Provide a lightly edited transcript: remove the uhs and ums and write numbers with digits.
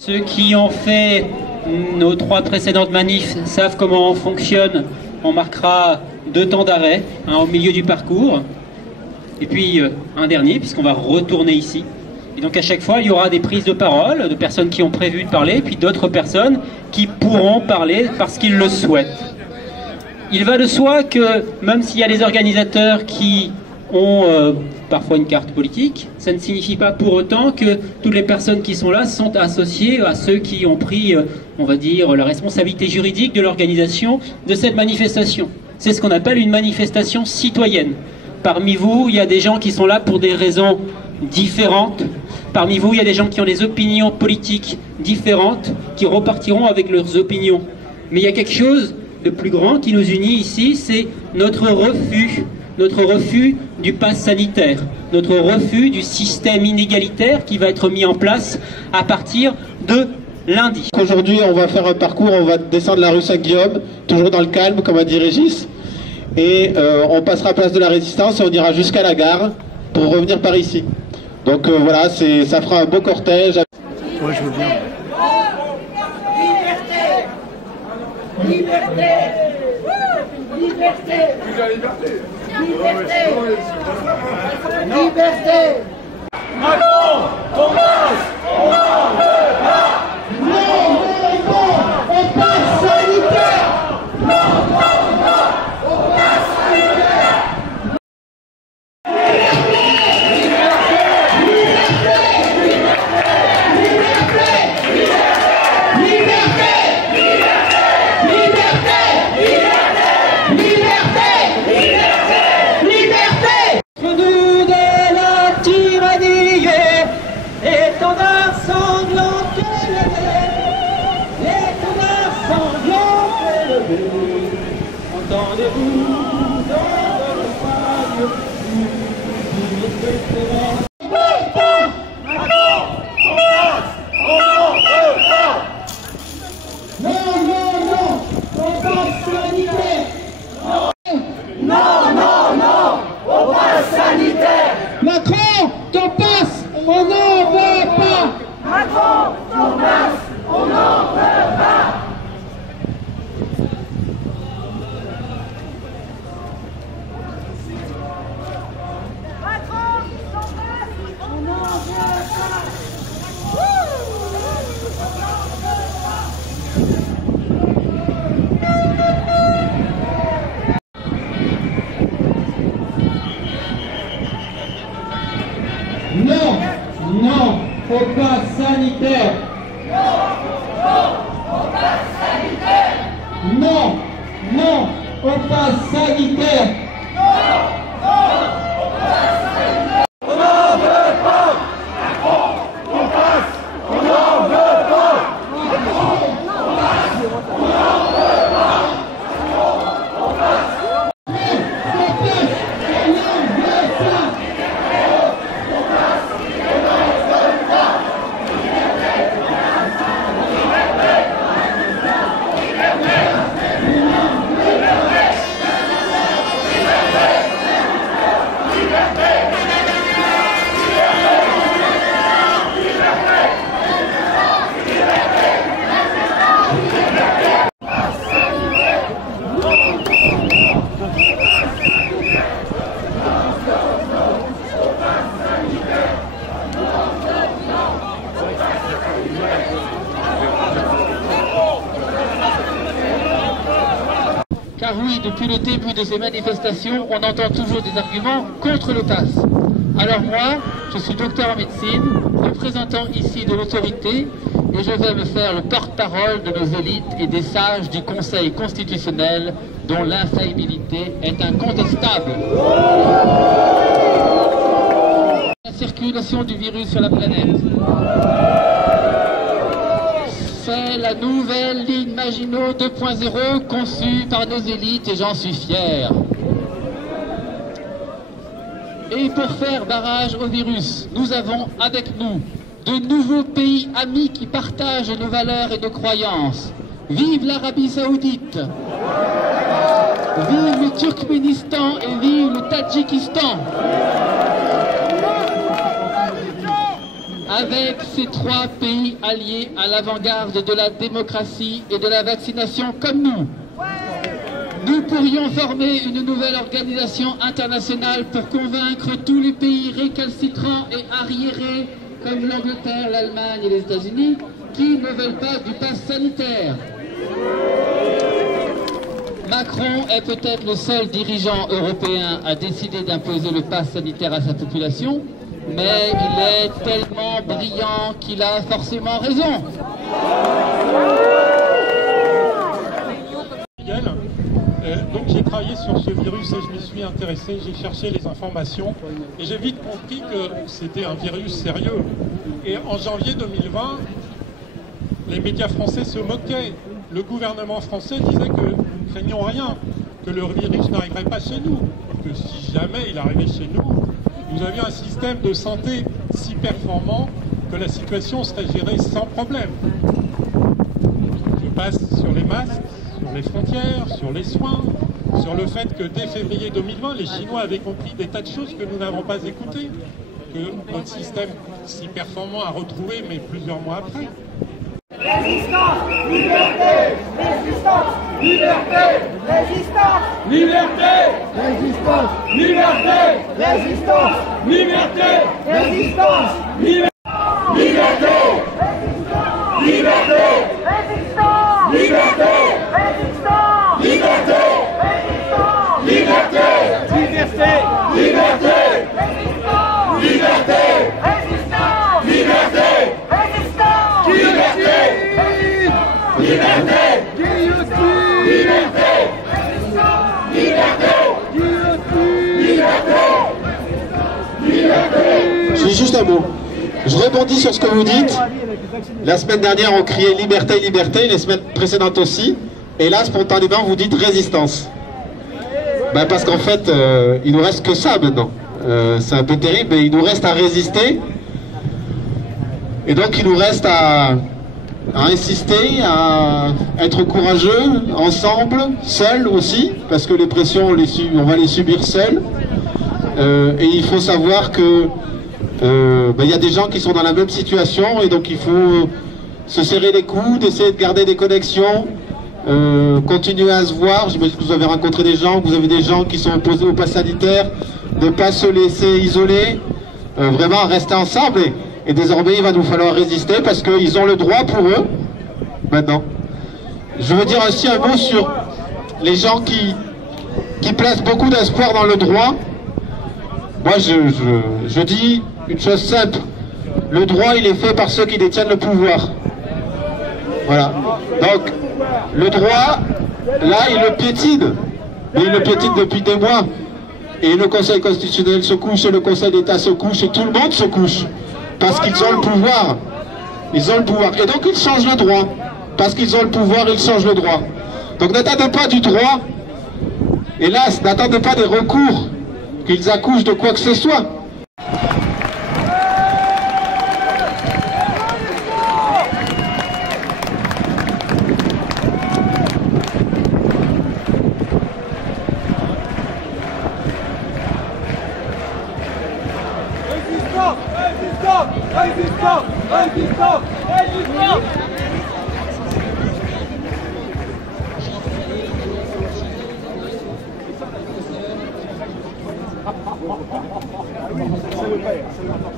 Ceux qui ont fait nos 3 précédentes manifs savent comment on fonctionne. On marquera 2 temps d'arrêt, un au milieu du parcours, et puis un dernier, puisqu'on va retourner ici. Et donc à chaque fois, il y aura des prises de parole de personnes qui ont prévu de parler, puis d'autres personnes qui pourront parler parce qu'ils le souhaitent. Il va de soi que même s'il y a des organisateurs qui ont parfois une carte politique, ça ne signifie pas pour autant que toutes les personnes qui sont là sont associées à ceux qui ont pris, on va dire, la responsabilité juridique de l'organisation de cette manifestation. C'est ce qu'on appelle une manifestation citoyenne. Parmi vous, il y a des gens qui sont là pour des raisons différentes. Parmi vous, il y a des gens qui ont des opinions politiques différentes, qui repartiront avec leurs opinions. Mais il y a quelque chose de plus grand qui nous unit ici, c'est notre refus du pass sanitaire, notre refus du système inégalitaire qui va être mis en place à partir de lundi. Aujourd'hui, on va faire un parcours, on va descendre la rue Saint-Guillaume, toujours dans le calme, comme a dit Régis, et on passera place de la Résistance et on ira jusqu'à la gare pour revenir par ici. Donc voilà, ça fera un beau cortège. Moi, je veux bien. Liberté! Liberté! Liberté! Liberté! Liberté! Macron, on passe, on n'en veut pas. Non, on passe sanitaire! Non, on passe sanitaire. Entendez-vous dans votre faille, Macron, ton passe, on n'en veut pas! Macron, on passe, on n'en veut pas. Non, non, au pass sanitaire! Non, non, au pass sanitaire! On n'en veut pas. Macron, on passe, on n'en veut pas. Macron, on passe, on n'en veut pas. Macron, on passe. Car oui, depuis le début de ces manifestations, on entend toujours des arguments contre le pass. Alors moi, je suis docteur en médecine, représentant ici de l'autorité, et je vais me faire le porte-parole de nos élites et des sages du Conseil constitutionnel, dont l'infaillibilité est incontestable. La circulation du virus sur la planète. C'est la nouvelle ligne Maginot 2.0 conçue par nos élites et j'en suis fier. Et pour faire barrage au virus, nous avons avec nous de nouveaux pays amis qui partagent nos valeurs et nos croyances. Vive l'Arabie Saoudite! Vive le Turkménistan et vive le Tadjikistan! avec ces 3 pays alliés à l'avant-garde de la démocratie et de la vaccination comme nous. Nous pourrions former une nouvelle organisation internationale pour convaincre tous les pays récalcitrants et arriérés comme l'Angleterre, l'Allemagne et les États-Unis qui ne veulent pas du pass sanitaire. Macron est peut-être le seul dirigeant européen à décider d'imposer le pass sanitaire à sa population, mais il est tellement brillant qu'il a forcément raison. Donc j'ai travaillé sur ce virus et je m'y suis intéressé, j'ai cherché les informations et j'ai vite compris que c'était un virus sérieux. Et en janvier 2020, les médias français se moquaient. Le gouvernement français disait que nous ne craignions rien, que le virus n'arriverait pas chez nous, que si jamais il arrivait chez nous, nous avions un système de santé si performant que la situation serait gérée sans problème. Je passe sur les masques, sur les frontières, sur les soins, sur le fait que dès février 2020, les Chinois avaient compris des tas de choses que nous n'avons pas écoutées, que notre système si performant a retrouvé, mais plusieurs mois après. Résistance, liberté, résistance, liberté, résistance, liberté, résistance, liberté, résistance, liberté, résistance, liberté, liberté, liberté, résistance, liberté, résistance, liberté, résistance, liberté, liberté, liberté, résistance, liberté, résistance, liberté, résistance, liberté, liberté, liberté, liberté, liberté. Je dis juste un mot. Je rebondis sur ce que vous dites. La semaine dernière, on criait liberté, liberté, les semaines précédentes aussi. Et là, spontanément, vous dites résistance. Ben, parce qu'en fait, il nous reste que ça maintenant. C'est un peu terrible, mais il nous reste à résister. Et donc, il nous reste à insister, à être courageux, ensemble, seuls aussi, parce que les pressions, on va les subir seuls. Et il faut savoir que y a des gens qui sont dans la même situation, et donc il faut se serrer les coudes, essayer de garder des connexions, continuer à se voir. J'imagine que vous avez rencontré des gens, vous avez des gens qui sont opposés au pass sanitaire, de ne pas se laisser isoler, vraiment rester ensemble. Et désormais, il va nous falloir résister parce qu'ils ont le droit pour eux, maintenant. Je veux dire aussi un mot sur les gens qui placent beaucoup d'espoir dans le droit. Moi, je dis une chose simple. Le droit, il est fait par ceux qui détiennent le pouvoir. Voilà. Donc, le droit, là, il le piétine. Mais il le piétine depuis des mois. Et le Conseil constitutionnel se couche, et le Conseil d'État se couche, et tout le monde se couche. Parce qu'ils ont le pouvoir. Ils ont le pouvoir. Et donc ils changent le droit. Parce qu'ils ont le pouvoir, ils changent le droit. Donc n'attendez pas du droit. Hélas, n'attendez pas des recours qu'ils accouchent de quoi que ce soit. Résistance, résistance, résistance. Ça veut pas, ça veut pas.